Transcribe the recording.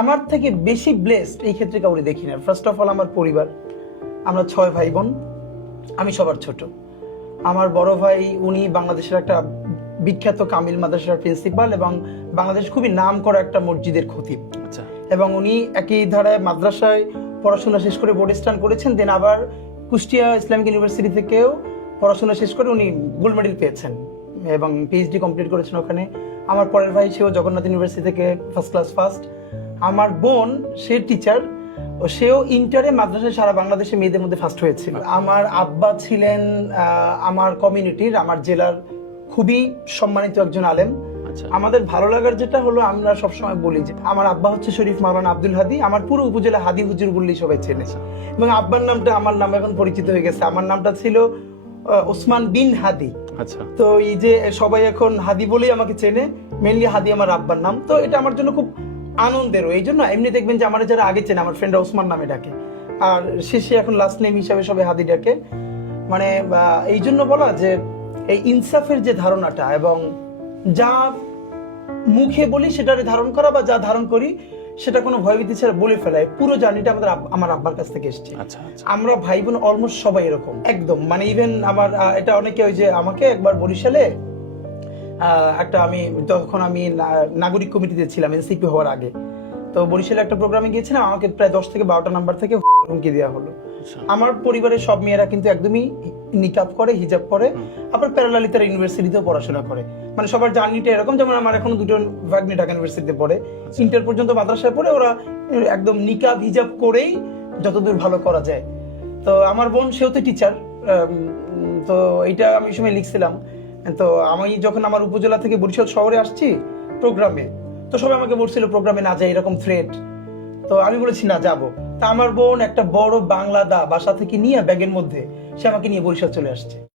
আমার থেকে বেশি ব্লেসড এই ক্ষেত্রে কাউরে দেখি না। ফার্স্ট অফ অল আমার পরিবার, আমরা 6 ভাই বোন, আমি সবার ছোট। আমার বড় ভাই উনি বাংলাদেশের একটা বিখ্যাত কামিল মাদ্রাসার প্রিন্সিপাল এবং বাংলাদেশ খুবই নাম করা একটা মসজিদের খতিব। আচ্ছা, এবং উনি একই ধারায় মাদ্রাসায় পড়াশোনা শেষ করে বোর্ড স্টান করেছেন, দেন আবার কুষ্টিয়া ইসলামিক ইউনিভার্সিটি থেকেও পড়াশোনা শেষ করে উনি গোল্ড মেডেল পেয়েছেন এবং পিএইচডি কমপ্লিট করেছেন ওখানে। আমার পরের ভাই সেও জগন্নাথ ইউনিভার্সিটি থেকে ফার্স্ট ক্লাস ফার্স্ট। আমার বোন সে টিচার, সেও ইন্টারে মাদ্রাসায় সারা বাংলাদেশে মেয়েদের মধ্যে ফার্স্ট হয়েছিল। আমার আব্বা ছিলেন আমার কমিউনিটির, আমার জেলার খুবই সম্মানিত একজন আলেম। আচ্ছা, আমাদের ভালো লাগার যেটা হলো, আমরা সবসময় বলি যে আমার আব্বা হচ্ছে শরীফ মাওলানা আব্দুল হাদি, আমার পুরো উপজেলা হাদি হুজুর বললেই সবাই চেনে। এবং আব্বার নামটা আমার নাম এখন পরিচিত হয়ে গেছে, আমার নামটা ছিল ওসমান বিন হাদি। আচ্ছা, তো এই যে সবাই এখন হাদি বলেই আমাকে চেনে, মেনলি হাদি আমার আব্বার নাম। তো এটা আমার জন্য খুব আনন্দেরও। এই জন্য এমনি দেখবেন যে আমার যারা আগে চেনে, আমার ফ্রেন্ডরা ওসমান নামে ডাকে, আর শেষে এখন লাস্ট নেম হিসাবে সবাই হাদি ডাকে। মানে এই জন্য বলা যে এই ইনসাফের যে ধারণাটা এবং যা মুখে বলি সেটারে ধারণ করা, বা যা ধারণ করি সেটা কোনো ভয়ভীতি ছাড়া বলে ফেলায়, পুরো জার্নিটা আমাদের আমার আব্বার কাছ থেকে এসেছে। আচ্ছা, আচ্ছা, আমরা ভাই বোন অলমোস্ট সবাই এরকম একদম। মানে ইভেন আমার এটা অনেকে ওই যে আমাকে একবার বরিশালে একটা, আমি তখন আমি নাগরিক কমিটিতে ছিলাম এনসিপি হওয়ার আগে, তো বরিশালে একটা প্রোগ্রামে গিয়েছিলাম, আমাকে প্রায় 10 থেকে 12টা নাম্বার থেকে হুমকি দেওয়া হলো। আচ্ছা। আমার পরিবারের সব মেয়েরা কিন্তু একদমই নিকাব করে, হিজাব করে, আবার প্যারালালি তারা ইউনিভার্সিটিতেও পড়াশোনা করে। মানে সবার জার্নিটা এরকম, যেমন আমার এখনো দুটো ভাগ্নি ঢাকা ইউনিভার্সিটিতে পড়ে, ইন্টার পর্যন্ত মাদ্রাসায় পড়ে, ওরা একদম নিকাব হিজাব করেই যতদূর ভালো করা যায়। তো আমার বোন সেও তো টিচার, তো এইটা আমি সময় লিখছিলাম। তো আমি যখন আমার উপজেলা থেকে বরিশাল শহরে আসছি প্রোগ্রামে, তো সবাই আমাকে বলছিল প্রোগ্রামে না যায়, এরকম থ্রেট। তো আমি বলেছি না, যাবো। তা আমার বোন একটা বড় বাংলা দা বাসা থেকে নিয়ে ব্যাগের মধ্যে সে আমাকে নিয়ে বরিশাল চলে আসছে।